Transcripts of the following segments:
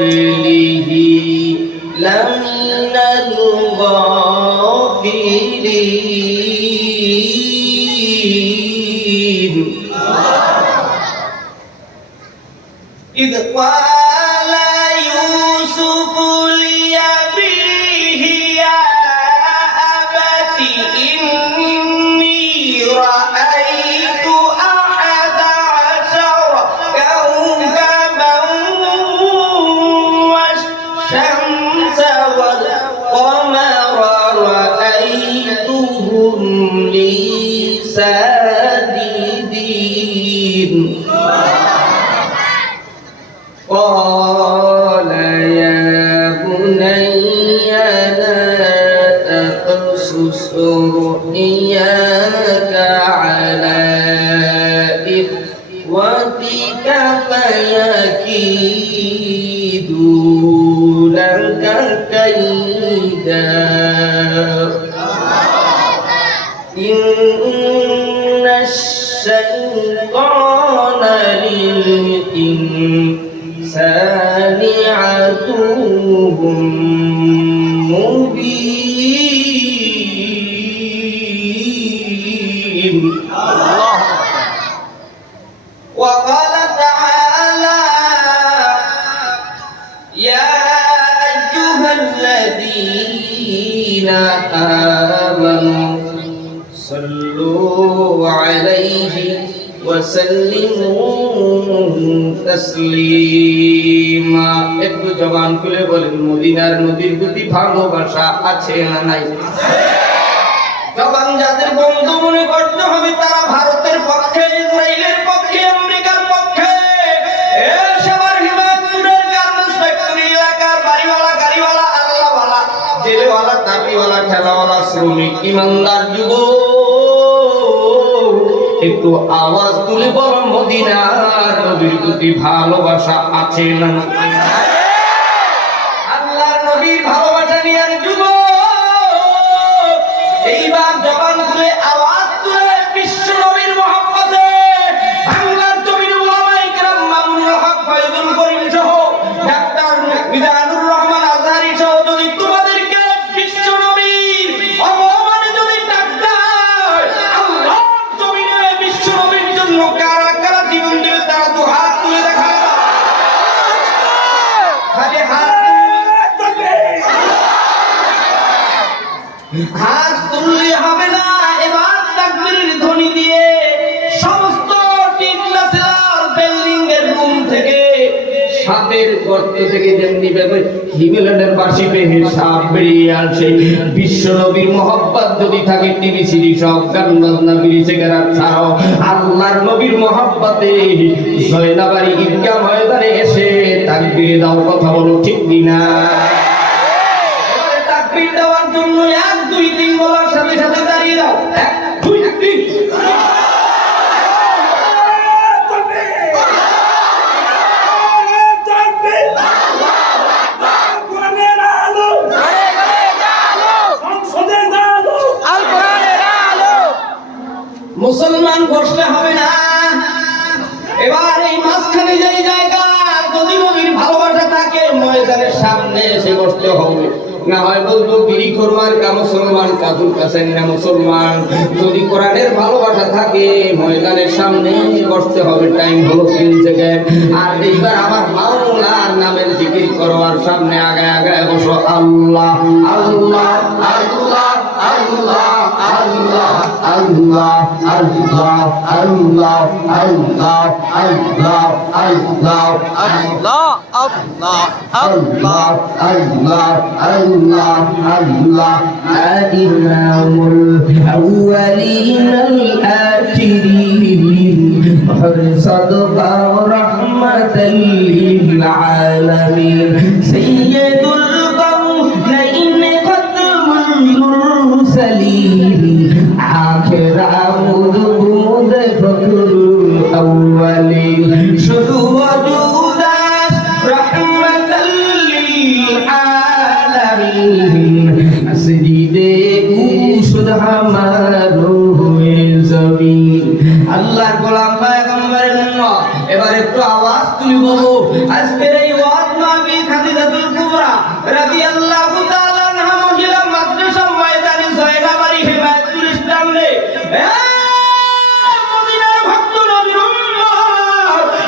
قبله لمن رؤياك على إخوتك فيكيدوا لك كيدا إن الشيطان للإنسان عدو مبين. মা, একটু জবান খুলে বলেন, মদিনার নদীর প্রতি ভালোবাসা আছে না নাই? জবান যাদের বন্ধু মনে করতে হবে, তারা ভারতের পক্ষে ইসরায়েলের পক্ষে, আমেরিকার পক্ষে। সবার হিমাচুরের এলাকার বাড়িওয়ালা, গাড়িওয়ালা, আল্লাহওয়ালা, জেলেওয়ালা খেলাওয়ালা, শ্রমিক, ইমানদার, যুবক। একটু আওয়াজ তুলে বলো, মদিনার নবীর প্রতি ভালোবাসা আছে না আল্লাহর নবীর ভালোবাসা নিয়ে যুব এইবার জবান ভাবে বাসি পেহে সাপ বেরিয়ে আসে। বিশ্ব নবীর মহব্বত যদি থাকে, টিভি সিরি সব গান বাজনা বিরিছে গেরার ছাড়াও আল্লাহর নবীর মহব্বতে জয়নাবাড়ি ঈদগাহ ময়দানে এসে তাকবীর দাও, কথা বলো, ঠিক কিনা? তাকবীর দেওয়ার জন্য এক, দুই, তিন বলার সাথে সাথে দাঁড়িয়ে দাও। এক, দুই তিন। সামনে এসে বসতে হবে। না হয় বলব, বিড়ি করবার কা মুসলমান কাদুর কাছে না মুসলমান। যদি কোরআনের ভালোবাসা থাকে, ময়দানের সামনে বসতে হবে, টাইম হলো তিন সেকেন্ড আর এইবার আমার মাওলার নামের জিকির করো, আর সামনে আগায় আগায় বসো, আল্লাহ আল্লাহ আল্লাহ। الله الله الله الله الله الله الله الله الله الله الله الله الله الله الله الله الله إمام الأولين الآخرين فقد صدق رحمة للعالمين سيد القوم لئن قدم المرسلين আখেরা মুদু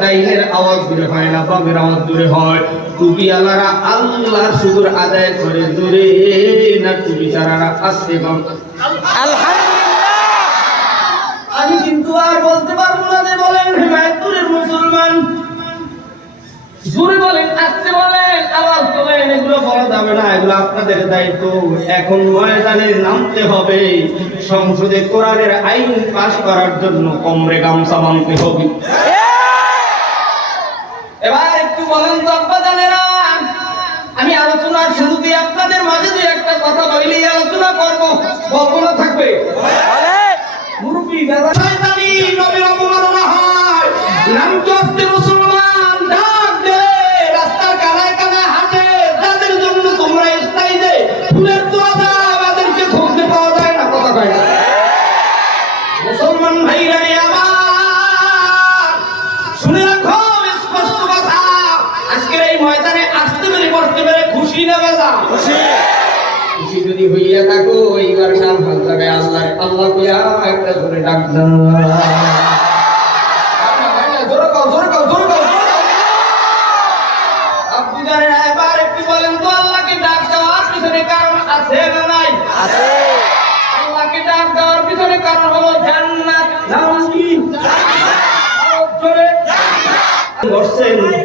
ডাইনের আওয়াজ দূরে হয় না বামের আওয়াজ দূরে হয়। টুপি আলারা আল্লাহর শুকুর আদায় করে দূরে না টুপি আসছে বাম। আমি কিন্তু আর বলতে পারব না যে বলেন হেমায়তুরের মুসলমান। জোরে বলেন আসতে বলেন আওয়াজ তোলেন এগুলো বলা যাবে না এগুলো আপনাদের দায়িত্ব। এখন ময়দানে নামতে হবে সংসদে কোরআনের আইন পাশ করার জন্য কমরে গামছা মানতে হবে এবার একটু বলেন তো আব্বাজানেরা আমি আলোচনার শুরুতে আপনাদের মাঝে দু একটা কথা বলি আলোচনা করব বলব থাকবে। মুরব্বি দাদা শয়তানি নবীর হইয়া থাকো এইবার নাম আল্লাহ আল্লাহ কইয়া একটা না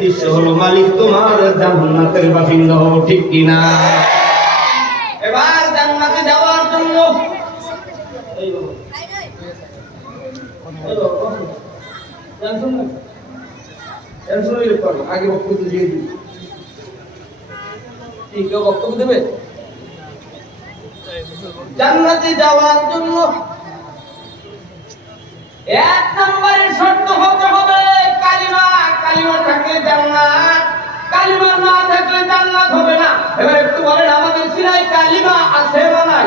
উদ্দেশ্য হলো মালিক তোমার জান্নাতের বাসিন্দা হব ঠিক কিনা? আগে বক্তব্য দিয়ে দিই কেউ বক্তব্য দেবে জান্নাতে যাওয়ার জন্য এক নম্বরের শর্ত হতে হবে, কালিমা কালিমা থাকলে জান্নাত, কালিমা না থাকলে জান্নাত হবে না। এবার একটু বলেন, আমাদের সিনাই কালিমা আছে না নাই?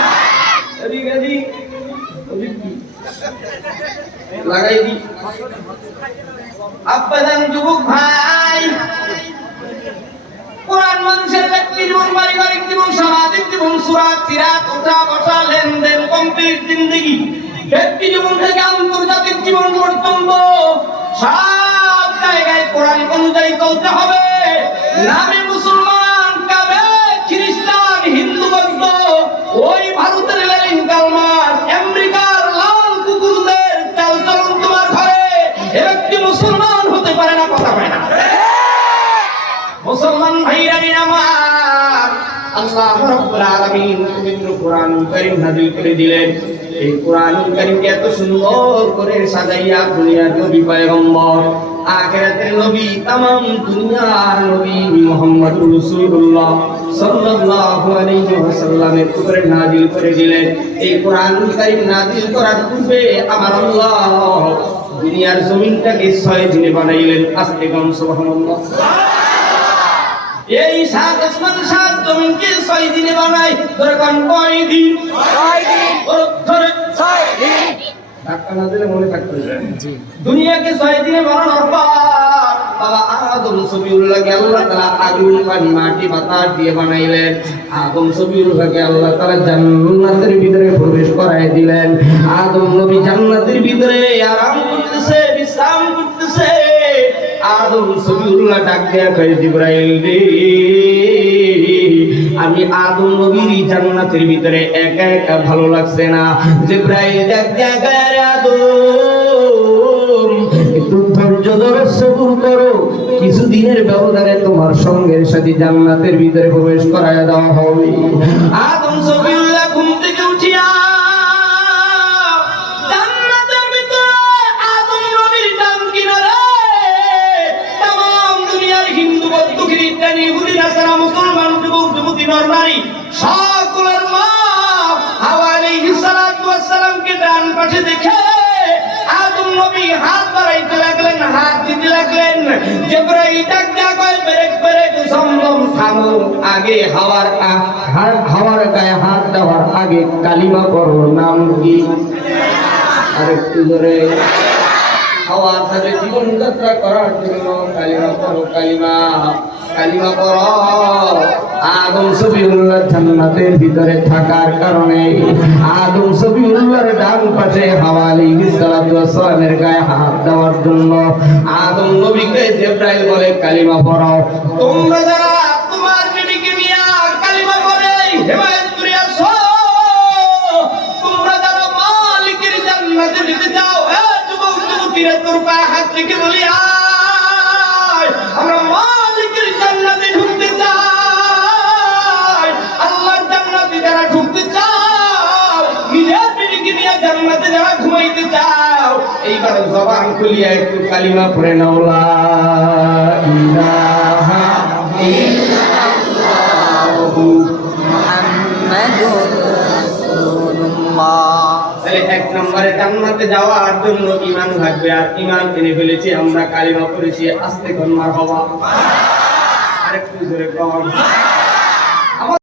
লাগাই দি। আব্বাজান যুবক ভাই, কোরআন মানুষের ব্যক্তি জীবন, পারিবারিক জীবন, সামাজিক জীবন, সুরাত, সিরাত ওঠা বসা, লেনদেন, কমপ্লিট জিন্দগি। ব্যক্তি জীবন থেকে আন্তর্জাতিক জীবন পর্যন্ত সব জায়গায় কোরআন অনুযায়ী চলতে হবে। নামে আল্লাহ রাব্বুল আলামিন পবিত্র কোরআন কারীম নাযিল করে দিলেন এই কোরআন কারীমকে এত সুন্দর করে সাজাইয়া দুনিয়ার নবী পয়গম্বর আখিরাতের নবী तमाम দুনিয়ার নবী মুহাম্মদুর রাসূলুল্লাহ সাল্লাল্লাহু আলাইহি ওয়াসাল্লামের উপরে নাযিল করে দিলেন এই কোরআন কারীম নাযিল করার পূর্বে আমার আল্লাহ দুনিয়ার জমিনটাকে ছয় দিনে বানাইলেন আস্তে গম সুবহানাল্লাহ এই সাত আসমান সাত জমিনকে ছয় দিনে বানাই ধরে কোন কয় দিন? ছয় দিন। ধরে। ছয় দিন। ধাক্কা না দিলে মনে থাকবে না। জি। দুনিয়াকে ছয় দিনে বানানোর পর বাবা আদম সবিউল্লাহকে আল্লাহ তাআলা আগুন পানি মাটি বাতাস দিয়ে বানাইলেন। আদম সবিউল্লাহকে আল্লাহ তাআলা জান্নাতের ভিতরে প্রবেশ করায় দিলেন। আদম নবী জান্নাতের ভিতরে আমি আদম নবীর জান্নাতের ভিতরে একা একা ভালো লাগছে না। করো। কিছুদিনের ব্যবধানে তোমার সঙ্গের সাথে জান্নাতের ভিতরে প্রবেশ করায় দেওয়া হবে। আদম সবিউল্লাহ হাত বাড়াইতে লাগলেন, হাত দিতে লাগলেন। জিবরাইল ডাক কয়, ব্রেক ব্রেক সম্ভব থামো আগে, হাওয়ার হাওয়ার গায়ে হাত দেওয়ার আগে কালিমা পড়ো, নাম কি? আরেকটু জোরে। হাওয়ার সাথে জীবন যাত্রা করার জন্য কালিমা পড়ো, কালিমা কালিমা পড়ো। আদম সবিউল্লাহ জান্নাতের ভিতরে থাকার কারণে আদম সবিউল্লাহর ডান পাশে হাওয়া হাওয়ালি সালাতু ওয়াসসালামের গায়ে হাত দেওয়ার জন্য আদম নবীকে জিব্রাইল বলে কালিমা পড়ো তোমরা যারা তোমার বিবিকে নিয়ে কালিমা পড়ে, হেমায়েত করে আসো। তোমরা যারা মালিকের জান্নাতে যেতে চাও এ যুবক যুবতীরা তোর পায়ে হাত রেখে বলি আয় জান্নাতে যারা ঘুমাইতে চাও। এইবার জবান খুলিয়া একটু কালিমা পড়ে নাও, লা তাহলে এক নম্বরে জান্নাতে যাওয়ার জন্য ইমান থাকবে, আর ইমান এনে ফেলেছি, আমরা কালিমা পড়েছি, আস্তে কন্মার হওয়া। আরেকটু জোরে কম।